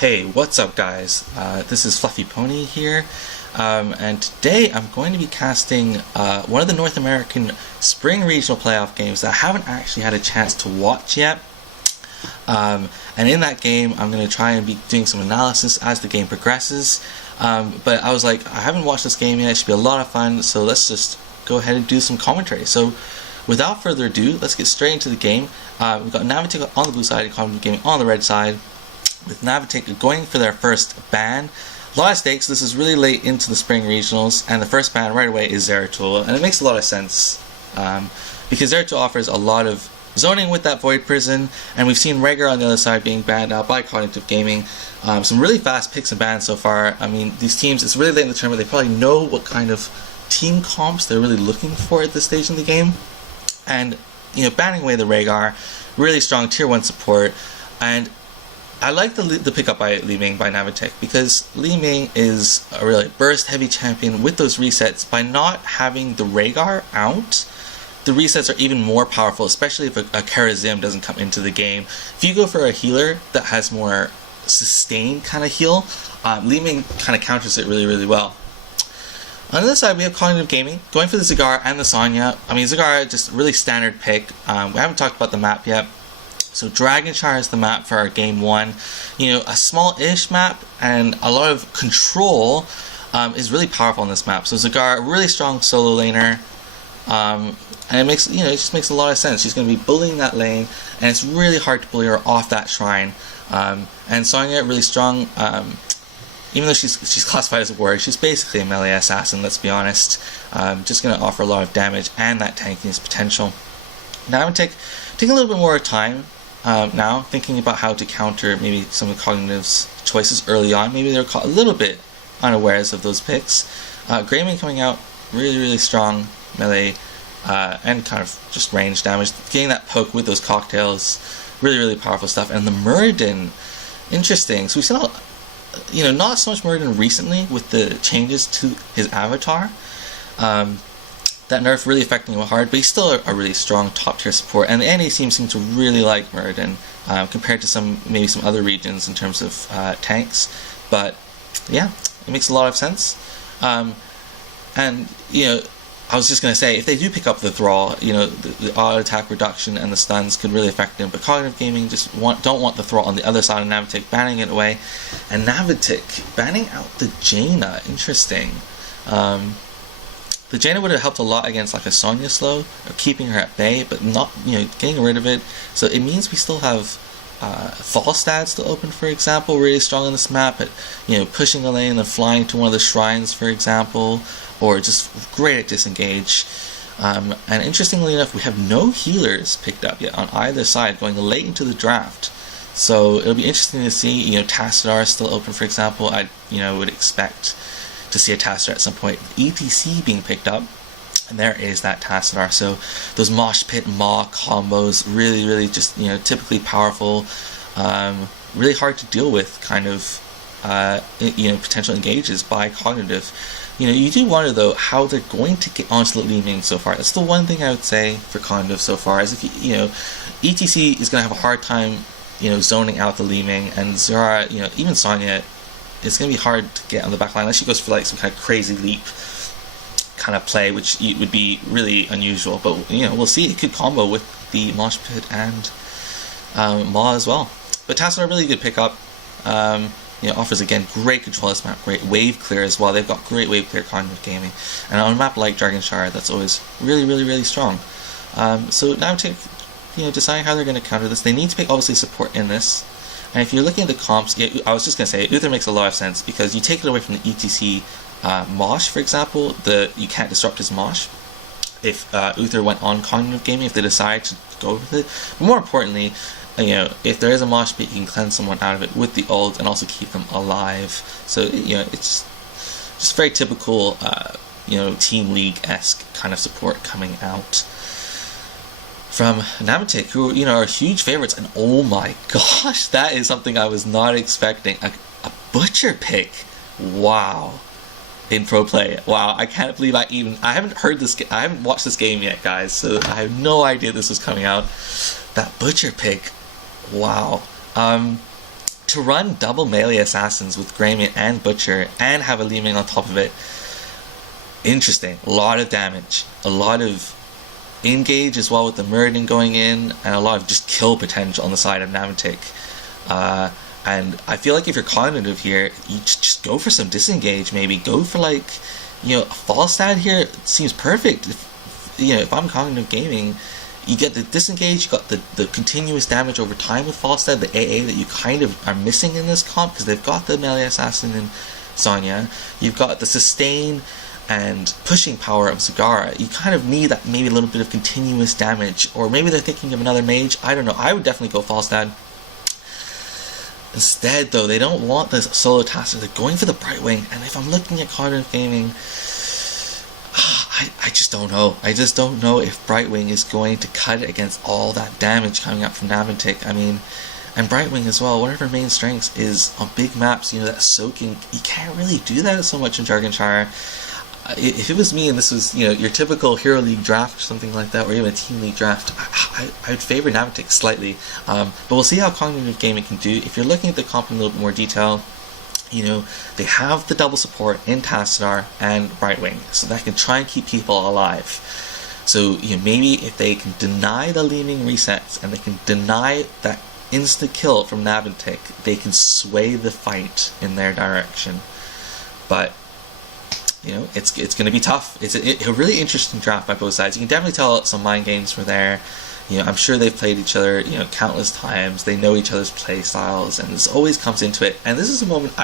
Hey, what's up guys? This is Fluffy Pony here, and today I'm going to be casting one of the North American Spring Regional Playoff games that I haven't actually had a chance to watch yet. And in that game I'm going to try and be doing some analysis as the game progresses, but I was like, I haven't watched this game yet, it should be a lot of fun, so let's just go ahead and do some commentary. So without further ado, let's get straight into the game. We've got Naventic on the blue side and Cognitive Gaming on the red side, with Naventic going for their first ban. A lot of stakes. This is really late into the Spring Regionals, and the first ban right away is Zeratul, and it makes a lot of sense because Zeratul offers a lot of zoning with that Void Prison, and we've seen Rhaegar on the other side being banned out by Cognitive Gaming. Some really fast picks and bans so far. I mean, these teams, it's really late in the tournament, they probably know what kind of team comps they're really looking for at this stage in the game, and you know, banning away the Rhaegar, really strong tier 1 support. And I like the pickup by Li Ming by Naventic, because Li Ming is a really burst heavy champion with those resets. By not having the Rhaegar out, the resets are even more powerful, especially if a Karazim doesn't come into the game. If you go for a healer that has more sustained kind of heal, Li Ming kind of counters it really well. On the other side, we have Cognitive Gaming going for the Zagara and the Sonya. I mean, Zagara, just really standard pick. We haven't talked about the map yet. So Dragonshire is the map for our game 1. You know, a small-ish map and a lot of control is really powerful on this map. So Zagara, a really strong solo laner, and it makes, you know, it just makes a lot of sense. She's going to be bullying that lane, and it's really hard to bully her off that shrine. And Sonya, really strong. Even though she's classified as a warrior, she's basically a melee assassin. Let's be honest. Just going to offer a lot of damage and that tankiness potential. Now I'm taking a little bit more time. Now, thinking about how to counter maybe some of Cognitive's choices early on. Maybe they're caught a little bit unawares of those picks. Greymane coming out really strong melee and kind of just range damage. Getting that poke with those cocktails, really powerful stuff. And the Muradin, interesting. So we've seen, you know, not so much Muradin recently with the changes to his avatar. That nerf really affecting him hard, but he's still a really strong top tier support, and the NA team seems to really like Muradin compared to maybe some other regions in terms of tanks. But yeah, it makes a lot of sense. And you know, I was just gonna say, if they do pick up the Thrall, you know, the auto attack reduction and the stuns could really affect him. But Cognitive Gaming just don't want the Thrall on the other side of Naventic, banning it away, and Naventic banning out the Jaina. Interesting. The Jaina would have helped a lot against like a Sonya slow, or keeping her at bay, but not, you know, getting rid of it. So it means we still have Falstad still open, for example, really strong on this map, at, you know, pushing a lane and flying to one of the shrines, for example, or just great at disengage. And interestingly enough, we have no healers picked up yet on either side, going late into the draft. So it'll be interesting to see, you know, Tassadar is still open, for example. I, you know, would expect to see a Tassadar at some point. ETC being picked up, and there is that Tassadar. So those Mosh Pit Maw combos, really just, you know, typically powerful, really hard to deal with kind of, you know, potential engages by Cognitive. You know, you do wonder though how they're going to get onto the Li Ming so far. That's the one thing I would say for Cognitive so far, is if you know, ETC is going to have a hard time, you know, zoning out the Li Ming, and Zara, you know, even Sonya, it's going to be hard to get on the back line unless she goes for like some kind of crazy leap kind of play, which would be really unusual. But you know, we'll see. It could combo with the Mosh Pit and Maw as well. But Tassadar, really good pickup. You know, offers again great control this map, great wave clear as well. They've got great wave clear Cognitive Gaming, and on a map like Dragonshire, that's always really strong. So now you know, deciding how they're going to counter this. They need to pick obviously support in this. And if you're looking at the comps, yeah, I was just going to say, Uther makes a lot of sense, because you take it away from the ETC Mosh, for example, you can't disrupt his Mosh if Uther went on Cognitive Gaming, if they decide to go with it. But more importantly, you know, if there is a Mosh pit, you can cleanse someone out of it with the ult and also keep them alive. So, you know, it's just very typical, you know, Team League-esque kind of support coming out from Naventic, who, you know, are huge favorites. And oh my gosh, that is something I was not expecting. A Butcher pick, wow, in pro play. Wow, I can't believe I haven't heard this. I haven't watched this game yet, guys, so I have no idea this was coming out. That Butcher pick, wow. to run double melee assassins with Greymane and Butcher and have a Li Ming on top of it, interesting. A lot of damage, a lot of engage as well with the Muradin going in, and a lot of just kill potential on the side of Naventic. And I feel like if you're cognitive here, you just go for some disengage. Maybe go for like, a Falstad here. It seems perfect. If I'm cognitive gaming, you get the disengage, you got the continuous damage over time with Falstad, the AA that you kind of are missing in this comp because they've got the melee assassin in Sonya. You've got the sustain and pushing power of Zagara. You kind of need that maybe a little bit of continuous damage, or maybe they're thinking of another mage. I don't know. I would definitely go Falstad. Instead, though, they don't want this solo task. They're going for the Brightwing, and if I'm looking at cognitive gaming, I just don't know. I just don't know if Brightwing is going to cut it against all that damage coming up from Naventic. I mean, and Brightwing as well, one of her main strengths is on big maps, that soaking. You can't really do that so much in Jargonshire. If it was me and this was, your typical Hero League draft or something like that, or even a Team League draft, I would favor Naventic slightly. But we'll see how cognitive gaming can do. If you're looking at the comp in a little bit more detail, they have the double support in Tassadar and Brightwing, so that can try and keep people alive. So, maybe if they can deny the Li Ming resets, and they can deny that insta-kill from Naventic, they can sway the fight in their direction. But it's going to be tough. It's a really interesting draft by both sides. You can definitely tell some mind games were there. I'm sure they've played each other, countless times. They know each other's play styles, and this always comes into it. And this is a moment,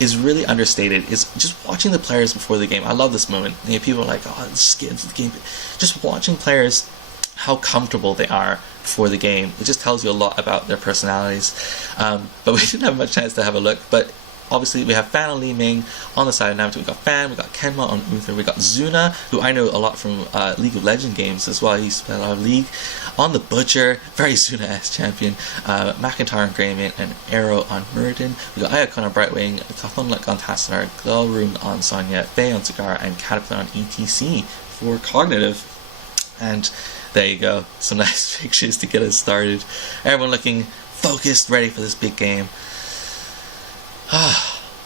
is really understated. Is just watching the players before the game. I love this moment. People are like, "Oh, let's just get into the game." Just watching players, how comfortable they are before the game. It just tells you a lot about their personalities. But we didn't have much chance to have a look. But obviously, we have Fan and Li Ming on the side of Naventic. We got Fan, we got Kenma on Uther, we got Zuna, who I know a lot from League of Legends games as well. He used to play a lot of League. On the Butcher, very Zuna-esque champion. McIntyre on Greymane, and Arrow on Muradin. We got Ayakon on Brightwing, Kathonlek on Tassadar, Glowrune on Sonya, Faye on Zagara, and Caterpillar on ETC for Cognitive. And there you go, some nice pictures to get us started. Everyone looking focused, ready for this big game.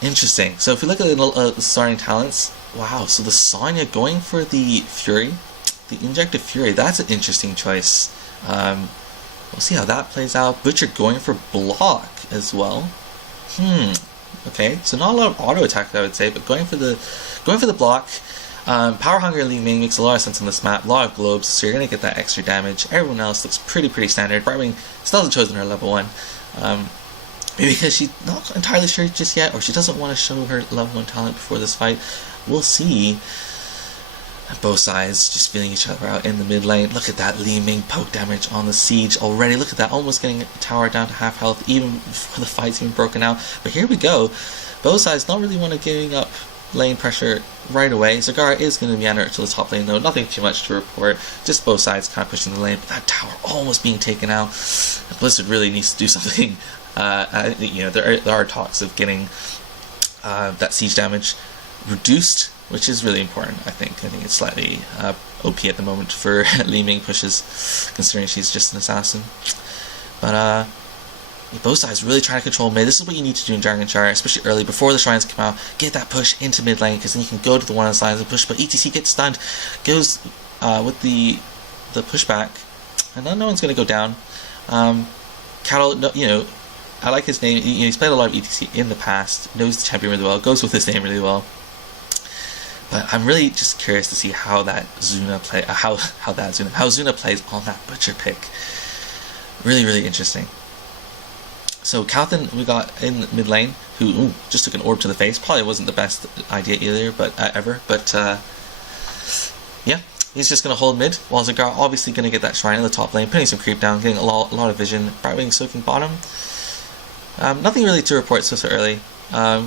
Interesting. So if we look at the starting talents, wow, so the Sonya going for the Fury, the Injected Fury, that's an interesting choice. We'll see how that plays out. Butcher going for block as well. Okay, so not a lot of auto attack, I would say, but going for the block. Power Hunger Li Ming makes a lot of sense on this map. A lot of globes, so you're gonna get that extra damage. Everyone else looks pretty standard. Brightwing still hasn't chosen her level 1. Maybe because she's not entirely sure just yet, or she doesn't want to show her level 1 talent before this fight. We'll see. Both sides just feeling each other out in the mid lane. Look at that Li Ming poke damage on the siege already. Look at that, almost getting the tower down to half health even before the fight's even broken out. But here we go. Both sides not really want to giving up lane pressure right away. Zagara is going to be under to the top lane though. Nothing too much to report. Just both sides kind of pushing the lane. But that tower almost being taken out. Blizzard really needs to do something. There are talks of getting that siege damage reduced, which is really important. I think it's slightly OP at the moment for Li Ming pushes, considering she's just an assassin. But both sides really trying to control mid. This is what you need to do in Jargonshire, especially early before the shrines come out. Get that push into mid lane, because then you can go to the one on the sides and push. But ETC gets stunned, goes with the pushback, and then no one's going to go down. Cattle, I like his name. He's played a lot of ETC in the past, knows the champion really well, goes with his name really well. But I'm really just curious to see how that Zuna how Zuna plays on that Butcher pick. Really interesting. So Calthin we got in mid lane, who just took an orb to the face. Probably wasn't the best idea either, but ever. But yeah. He's just going to hold mid, while Zagara obviously going to get that shrine in the top lane, putting some creep down, getting a lot of vision. Brightwing soaking bottom. Nothing really to report so early,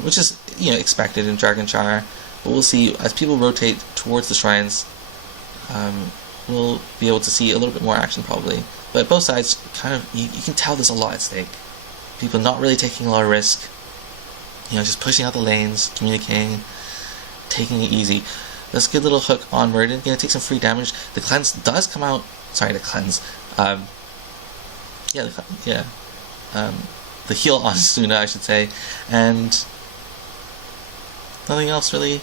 which is expected in Jargonshire. But we'll see as people rotate towards the shrines. We'll be able to see a little bit more action probably. But both sides kind of you can tell there's a lot at stake. People not really taking a lot of risk. Just pushing out the lanes, communicating, taking it easy. Let's get a little hook on Muradin. Gonna take some free damage. The cleanse does come out. Sorry, the cleanse. the heal on Suna, I should say, and nothing else really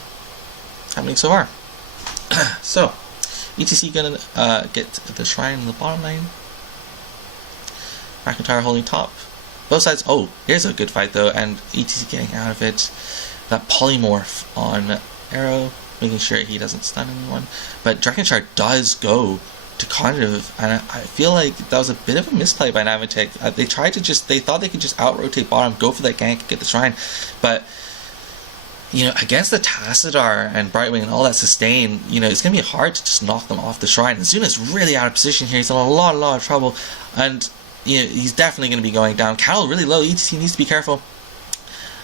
happening so far. So, ETC gonna get the shrine in the bottom lane. McIntyre holding top. Both sides. Oh, here's a good fight though, and ETC getting out of it. That polymorph on Arrow, making sure he doesn't stun anyone. But Dragonshard does go to Cognitive, and I feel like that was a bit of a misplay by Naventic. They thought they could just out-rotate bottom, go for that gank, and get the shrine. But, you know, against the Tassadar and Brightwing and all that sustain, you know, it's going to be hard to just knock them off the shrine. And Zuna's really out of position here. He's in a lot of trouble. And, you know, he's definitely going to be going down. Cattle really low. ETC needs to be careful.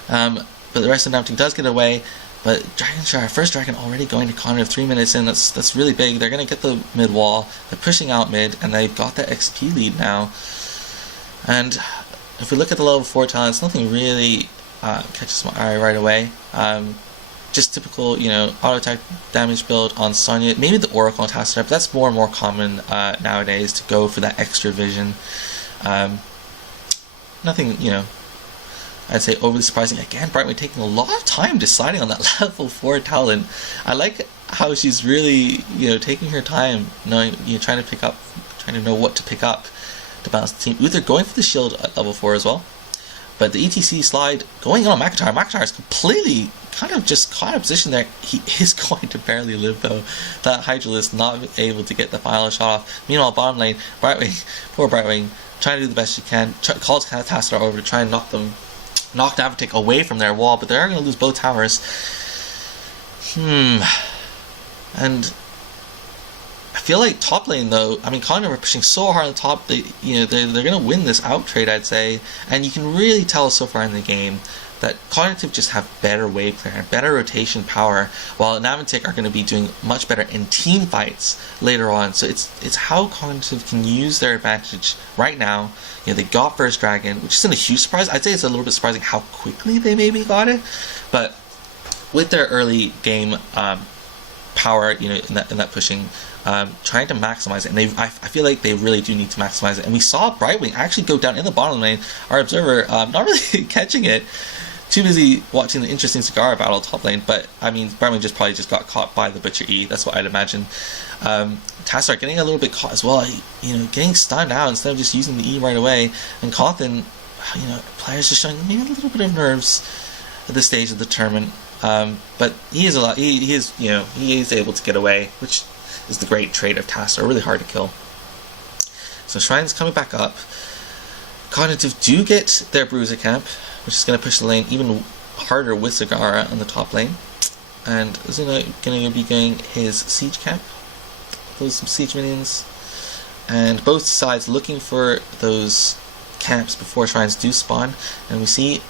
But the rest of Naventic does get away. But Dragonshire, first dragon already going to Cognitive 3 minutes in. That's really big. They're going to get the mid wall. They're pushing out mid, and they've got that XP lead now. And if we look at the level 4 talents, nothing really catches my eye right away. Just typical, you know, auto attack damage build on Sonya. Maybe the Oracle on Tassadar, but that's more and more common nowadays to go for that extra vision. Nothing, you know, I'd say overly surprising. Again, Brightwing taking a lot of time deciding on that level 4 talent. I like how she's really, you know, taking her time, knowing, you know, trying to know what to pick up to balance the team. Uther going for the shield at level 4 as well. But the ETC slide going on McIntyre. McIntyre is completely kind of just caught in position there. He is going to barely live though. That Hydralisk not able to get the final shot off. Meanwhile, bottom lane, Brightwing, poor Brightwing, trying to do the best she can. Calls Tassadar over to try and knock Naventic away from their wall, but they are going to lose both towers. And I feel like top lane though, I mean, Cognitive are pushing so hard on the top, they're going to win this out trade, I'd say. And you can really tell so far in the game that Cognitive just have better wave clear and better rotation power, while Naventic are going to be doing much better in team fights later on. So it's how Cognitive can use their advantage right now. You know, they got first dragon, which isn't a huge surprise. I'd say it's a little bit surprising how quickly they maybe got it, but with their early game power, you know, in that pushing, trying to maximize it, and I feel like they really do need to maximize it. And we saw Brightwing actually go down in the bottom lane. Our observer not really catching it, too busy watching the interesting Cigar battle top lane. But I mean, Brightwing probably just got caught by the Butcher E. That's what I'd imagine. Tassadar getting a little bit caught as well. You know, getting stunned out instead of just using the E right away. And Cawthon, you know, players just showing maybe a little bit of nerves at this stage of the tournament. But he is he is able to get away, which is the great trait of Tassadar. Really hard to kill. So Shrine's coming back up. Cognitive do get their Bruiser camp, which is going to push the lane even harder with Zagara on the top lane. And Zuna going to be going his Siege camp, those some Siege minions. And both sides looking for those camps before Shrines do spawn. And we see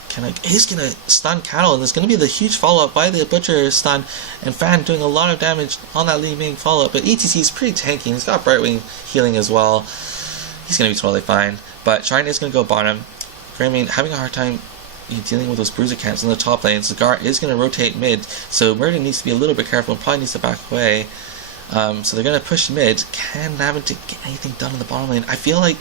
he's going to stun Cattle, and there's going to be the huge follow-up by the Butcher stun, and Fan doing a lot of damage on that Li Ming follow-up. But ETC is pretty tanky, and he's got Brightwing healing as well. He's going to be totally fine. But Shrine is going to go bottom. Greymane having a hard time dealing with those Bruiser camps in the top lane. Cigar is going to rotate mid, so Murder needs to be a little bit careful and probably needs to back away. So they're going to push mid. Can Naventic get anything done in the bottom lane? I feel like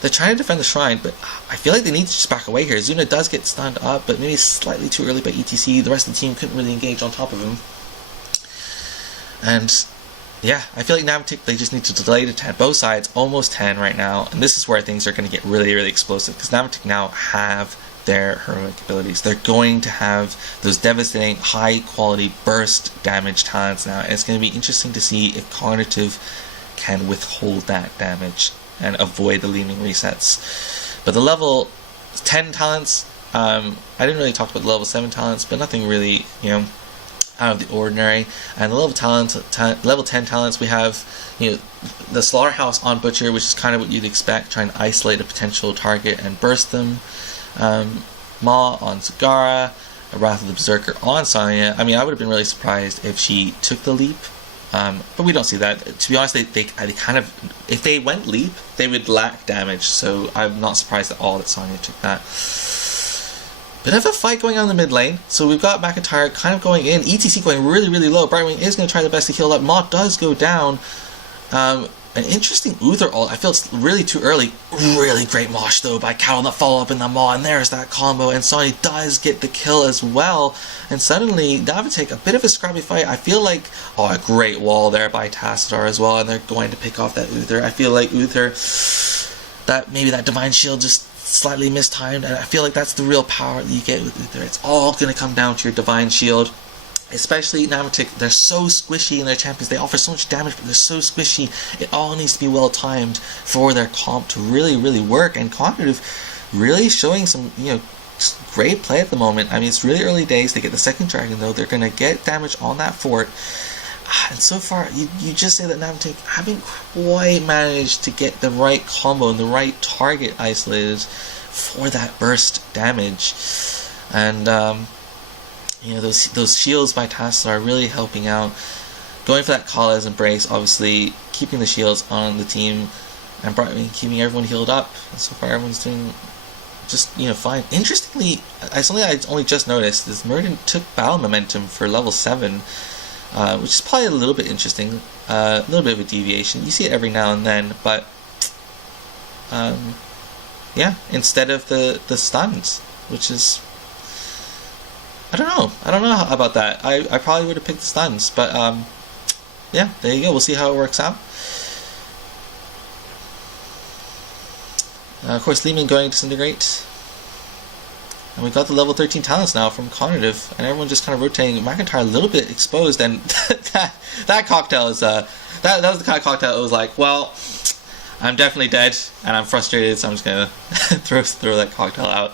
they're trying to defend the Shrine, but I feel like they need to just back away here. Zuna does get stunned up, but maybe slightly too early by ETC. The rest of the team couldn't really engage on top of him. And yeah, I feel like Naventic, they just need to delay to 10. Both sides almost 10 right now, and this is where things are going to get really, really explosive, because Naventic now have their heroic abilities. They're going to have those devastating, high-quality burst damage talents now, and it's going to be interesting to see if Cognitive can withhold that damage and avoid the leaning resets. But the level 10 talents, I didn't really talk about the level 7 talents, but nothing really, you know, out of the ordinary. And the level 10 talents, we have, you know, the Slaughterhouse on Butcher, which is kind of what you'd expect, trying to isolate a potential target and burst them. Ma on Zagara, Wrath of the Berserker on Sonya. I mean, I would have been really surprised if she took the leap, but we don't see that. To be honest, they kind of, if they went leap, they would lack damage, so I'm not surprised at all that Sonya took that. Bit of a fight going on in the mid lane. So we've got McIntyre kind of going in, ETC going really, really low. Brightwing is going to try the best to heal up. Ma does go down. An interesting Uther ult. I feel it's really too early. Really great mosh though by Cal, the follow up in the maw, and there's that combo, and Sonny does get the kill as well. And suddenly Naventic, a bit of a scrappy fight. I feel like, oh, a great wall there by Tassadar as well, and they're going to pick off that Uther. I feel like Uther, that maybe that Divine Shield just slightly mistimed, and I feel like that's the real power that you get with Uther. It's all going to come down to your Divine Shield. Especially Naventic, they're so squishy in their champions. They offer so much damage, but they're so squishy. It all needs to be well timed for their comp to really, really work. And Cognitive really showing some, great play at the moment. I mean, it's really early days. They get the second dragon though. They're gonna get damage on that fort. And so far, you just say that Naventic haven't quite managed to get the right combo and the right target isolated for that burst damage. And those shields by Tassadar are really helping out. Going for that Kala's Embrace, obviously keeping the shields on the team, and keeping everyone healed up. And so far, everyone's doing just fine. Interestingly, something I only just noticed is Murden took battle momentum for level 7, which is probably a little bit interesting, a little bit of a deviation. You see it every now and then, but instead of the stuns, which is. I don't know about that. I probably would have picked the stuns, but there you go. We'll see how it works out. Of course, Lehman going to Disintegrate. And we got the level 13 talents now from Cognitive, and everyone just kind of rotating. McIntyre a little bit exposed, and that cocktail is that was the kind of cocktail that was like, well, I'm definitely dead, and I'm frustrated, so I'm just gonna throw that cocktail out.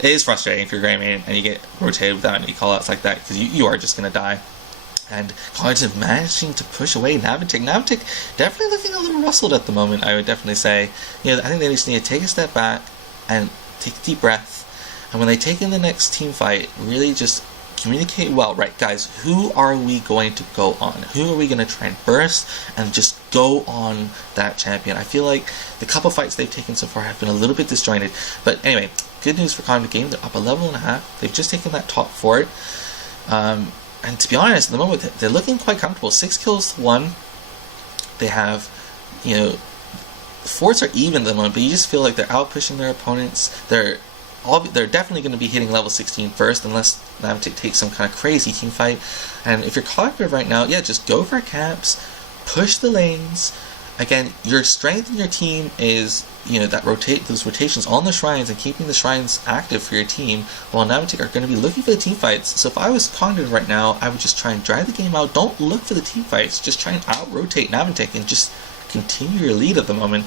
It is frustrating if you're Grey Main and you get rotated without any callouts like that, because you are just going to die. And Cognitive managing to push away Naventic. Naventic definitely looking a little rustled at the moment, I would definitely say. I think they just need to take a step back and take a deep breath. And when they take in the next team fight, really just communicate well. Right, guys, who are we going to go on? Who are we going to try and burst and just go on that champion? I feel like the couple fights they've taken so far have been a little bit disjointed. But anyway, good news for Cognitive Game. They're up a level and a half. They've just taken that top fort. And to be honest, at the moment, they're looking quite comfortable. 6 kills to 1. They have, forts are even at the moment, but you just feel like they're out pushing their opponents. They're definitely going to be hitting level 16 first, unless Naventic takes some kind of crazy team fight. And if you're Cognitive right now, just go for camps, push the lanes. Again, your strength in your team is, those rotations on the shrines and keeping the shrines active for your team, while Naventic are going to be looking for the team fights. So if I was Cognitive right now, I would just try and drive the game out. Don't look for the team fights. Just try and out-rotate Naventic and just continue your lead at the moment.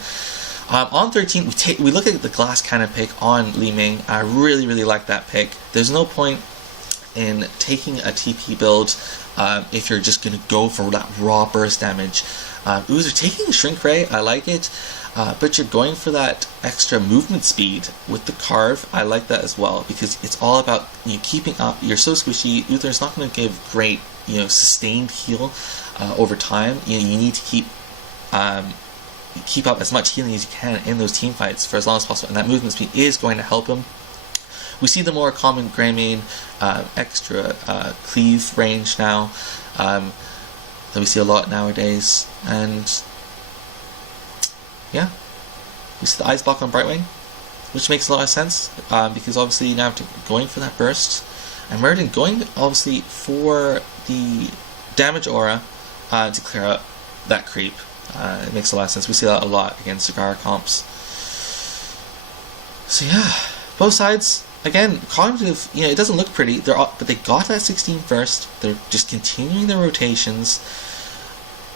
On 13, we look at the glass cannon pick on Li Ming. I really, really like that pick. There's no point in taking a TP build if you're just going to go for that raw burst damage. Uzer taking Shrink Ray, I like it, but you're going for that extra movement speed with the Carve. I like that as well, because it's all about keeping up. You're so squishy. Uther's not going to give great sustained heal over time. You need to keep up as much healing as you can in those team fights for as long as possible, and that movement speed is going to help him. We see the more common Grey Main extra cleave range now that we see a lot nowadays, and we see the Ice Block on Brightwing, which makes a lot of sense, because obviously now going for that burst, and Murden going obviously for the damage aura to clear out that creep. It makes a lot of sense. We see that a lot against Cigar comps. So both sides. Again, Cognitive, it doesn't look pretty, but they got that 16 first. They're just continuing their rotations.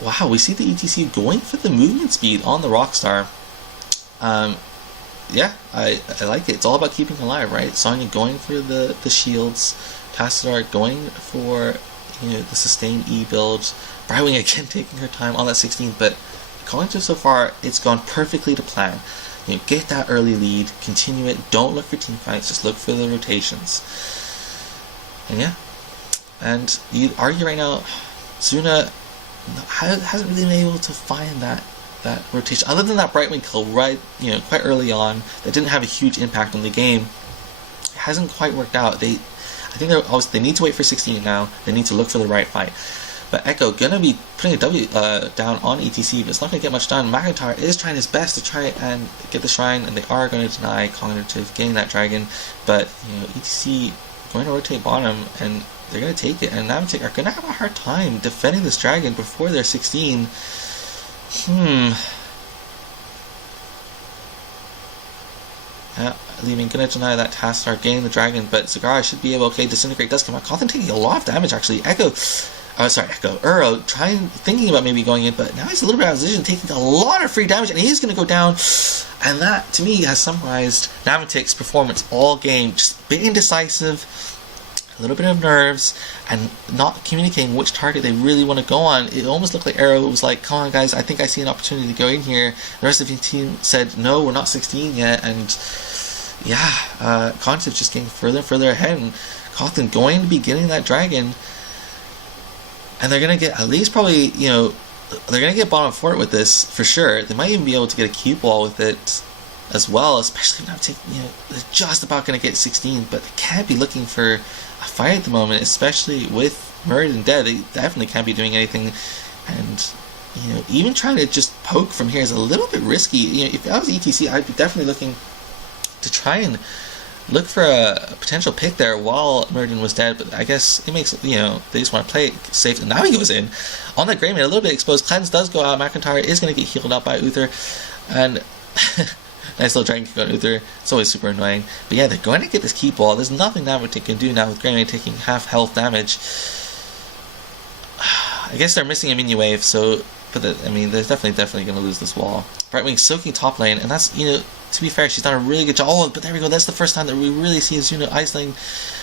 Wow, we see the ETC going for the movement speed on the Rockstar. I like it. It's all about keeping alive, right? Sonya going for the shields, Tassadar going for the sustained E build, Brightwing again taking her time on that 16, but Cognitive so far, it's gone perfectly to plan. Get that early lead, continue it, don't look for team fights, just look for the rotations. And you argue right now, Zuna hasn't really been able to find that rotation, other than that Brightwing kill quite early on, that didn't have a huge impact on the game. It hasn't quite worked out. I think they need to wait for 16 now, they need to look for the right fight. But Echo gonna be putting a W down on ETC, but it's not gonna get much done. McIntyre is trying his best to try and get the shrine, and they are going to deny Cognitive getting that dragon. But ETC going to rotate bottom, and they're gonna take it. And Naventic are gonna have a hard time defending this dragon before they're 16. Leaving gonna deny that task start getting the dragon, but Zagara should be able. Okay, Disintegrate does come out. Cawthon taking a lot of damage actually. Echo, Uro thinking about maybe going in, but now he's a little bit out of position, taking a lot of free damage, and he's gonna go down. And that to me has summarized Naventic's performance all game. Just a bit indecisive, a little bit of nerves, and not communicating which target they really want to go on. It almost looked like Arrow was like, come on guys, I think I see an opportunity to go in here. The rest of the team said, no, we're not 16 yet, and Cognitive just getting further and further ahead, and Cawthon going to be getting that dragon, and they're going to get at least probably, they're going to get bottom fort with this, for sure. They might even be able to get a cube wall with it as well, especially if they're just about going to get 16, but they can't be looking for a fight at the moment, especially with Muradin dead. They definitely can't be doing anything, and even trying to just poke from here is a little bit risky. If I was ETC, I'd be definitely looking to try and look for a potential pick there while Muradin was dead, but I guess it makes, they just want to play it safe, and now he goes in on that Greymane, a little bit exposed. Cleanse does go out. McIntyre is going to get healed up by Uther, and nice little dragon kick on Uther. It's always super annoying. But yeah, they're going to get this keep wall. There's nothing Naventic can do now with Greymane taking half health damage. I guess they're missing a mini wave, so, but they're definitely going to lose this wall. Brightwing soaking top lane, and that's, to be fair, she's done a really good job. Oh, but there we go. That's the first time that we really see Azuna isolating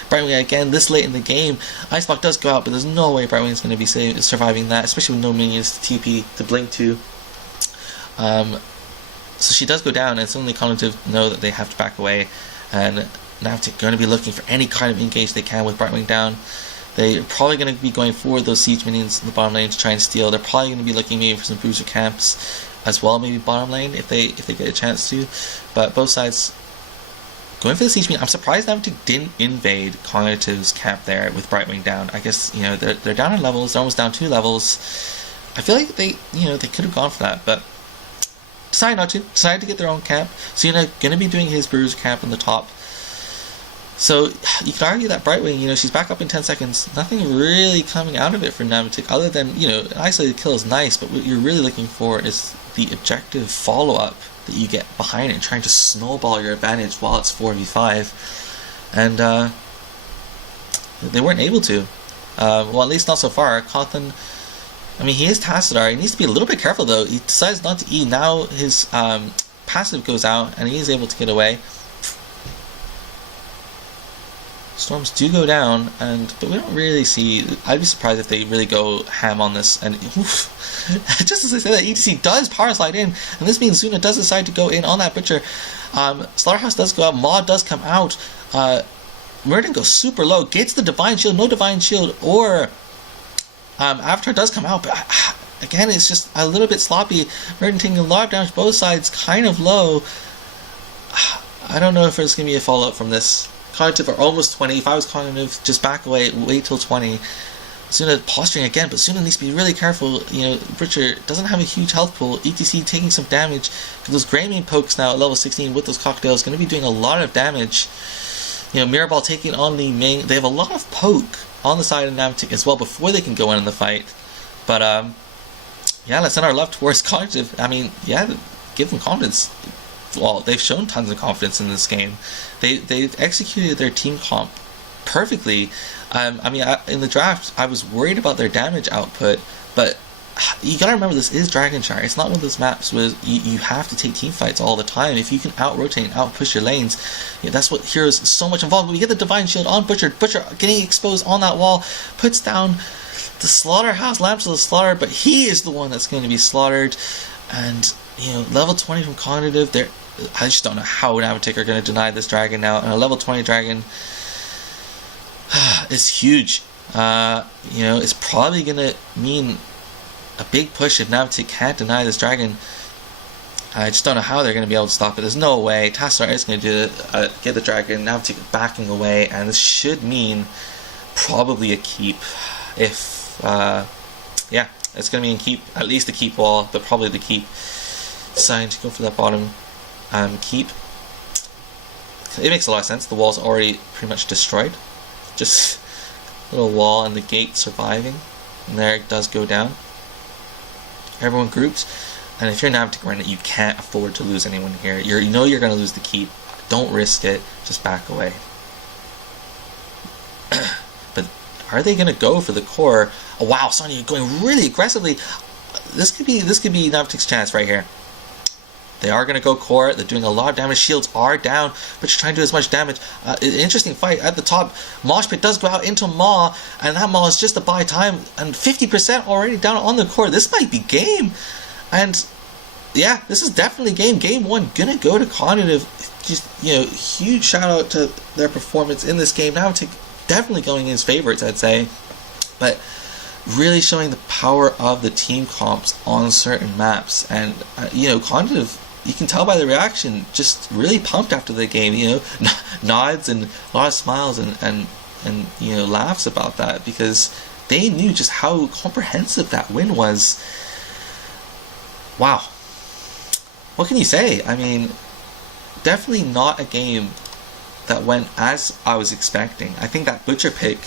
Brightwing again this late in the game. Iceblock does go out, but there's no way Brightwing is going to be surviving that, especially with no minions to TP to blink to. So she does go down, and suddenly Cognitive know that they have to back away, and Naventic going to be looking for any kind of engage they can with Brightwing down. They're probably going to be going for those siege minions in the bottom lane to try and steal. They're probably going to be looking maybe for some bruiser camps as well, maybe bottom lane if they get a chance to. But both sides going for the siege minion. I'm surprised Naventic didn't invade Cognitive's camp there with Brightwing down. I guess they're down in levels. They're almost down 2 levels. I feel like they could have gone for that, but decided not to. Decided to get their own camp. Zuna going to be doing his bruiser camp on the top. So you could argue that Brightwing, she's back up in 10 seconds. Nothing really coming out of it for Naventic other than, an isolated kill is nice, but what you're really looking for is the objective follow-up that you get behind it, trying to snowball your advantage while it's 4v5. And they weren't able to. Well, at least not so far. Cawthon, he is Tassadar. He needs to be a little bit careful, though. He decides not to E. Now his passive goes out, and he is able to get away. Storms do go down, but we don't really see. I'd be surprised if they really go ham on this. And just as I said that, ETC does power slide in, and this means Zuna does decide to go in on that Butcher. Slaughterhouse does go out, Maw does come out. Muradin goes super low, gets the Divine Shield, no Divine Shield, or Avatar does come out, but again, it's just a little bit sloppy. Muradin taking a lot of damage, both sides kind of low. I don't know if there's going to be a follow-up from this. Cognitive are almost 20. If I was Cognitive, just back away, wait till 20. Zuna posturing again, but Zuna needs to be really careful. Butcher doesn't have a huge health pool. ETC taking some damage. Those Greymane pokes now at level 16 with those cocktails going to be doing a lot of damage. Mirrorball taking on the main. They have a lot of poke on the side of Naventic as well before they can go in the fight. But let's send our love towards Cognitive. Give them confidence. Well, they've shown tons of confidence in this game. They've executed their team comp perfectly. In the draft, I was worried about their damage output, but you gotta remember this is Dragonshire. It's not one of those maps where you have to take team fights all the time. If you can out-rotate and out-push your lanes, that's what Heroes is so much involved. When we get the Divine Shield on Butcher getting exposed on that wall, puts down the Slaughterhouse, Lamps of the Slaughter, but he is the one that's going to be slaughtered. And level 20 from Cognitive, I just don't know how Naventic are going to deny this dragon now. And a level 20 dragon is huge. It's probably going to mean a big push if Naventic can't deny this dragon. I just don't know how they're going to be able to stop it. There's no way. Tassar is going to get the dragon. Naventic backing away, and this should mean probably a keep if yeah, it's going to be in keep, at least the keep wall, but probably the keep. Deciding to go for that bottom keep. It makes a lot of sense. The wall's already pretty much destroyed. Just a little wall and the gate surviving. And there it does go down. Everyone groups. And if you're Naventic right now, you can't afford to lose anyone here. You know you're going to lose the keep. Don't risk it. Just back away. But are they going to go for the core? Oh wow, Sonya going really aggressively. This could be Naventic's chance right here. They are going to go core. They're doing a lot of damage. Shields are down, but you're trying to do as much damage. Interesting fight at the top. Mosh Pit does go out into Maw, and that Maw is just to buy time. And 50% already down on the core. This might be game. And yeah, this is definitely game. Game 1 gonna go to Cognitive. Just, you know, huge shout out to their performance in this game. Naventic definitely going as favorites, I'd say. But really showing the power of the team comps on certain maps. And you know, Cognitive, you can tell by the reaction, just really pumped after the game, you know, nods and a lot of smiles and you know, laughs about that, because they knew just how comprehensive that win was. Wow. What can you say? I mean, definitely not a game that went as I was expecting. I think that Butcher pick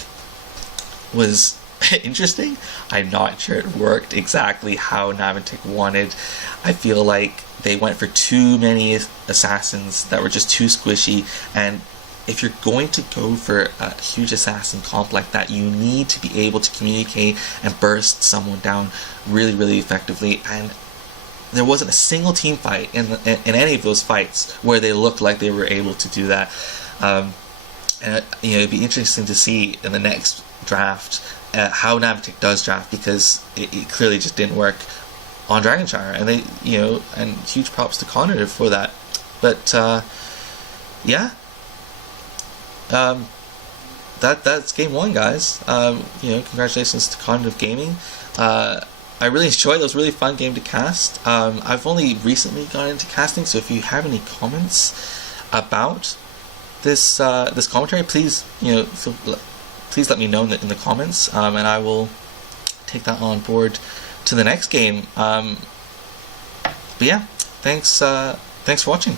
was interesting. I'm not sure it worked exactly how Naventic wanted. I feel like they went for too many assassins that were just too squishy, and if you're going to go for a huge assassin comp like that, you need to be able to communicate and burst someone down really, really effectively. And there wasn't a single team fight in any of those fights where they looked like they were able to do that. And you know, it'd be interesting to see in the next draft how Naventic does draft, because it clearly just didn't work on Dragonshire, and they, you know, and huge props to Cognitive for that. But yeah, that's game 1, guys. You know, congratulations to Cognitive Gaming. I really enjoyed it. It was a really fun game to cast. I've only recently got into casting, so if you have any comments about this this commentary, please, you know, please let me know in the comments, and I will take that on board to the next game. But yeah, thanks for watching.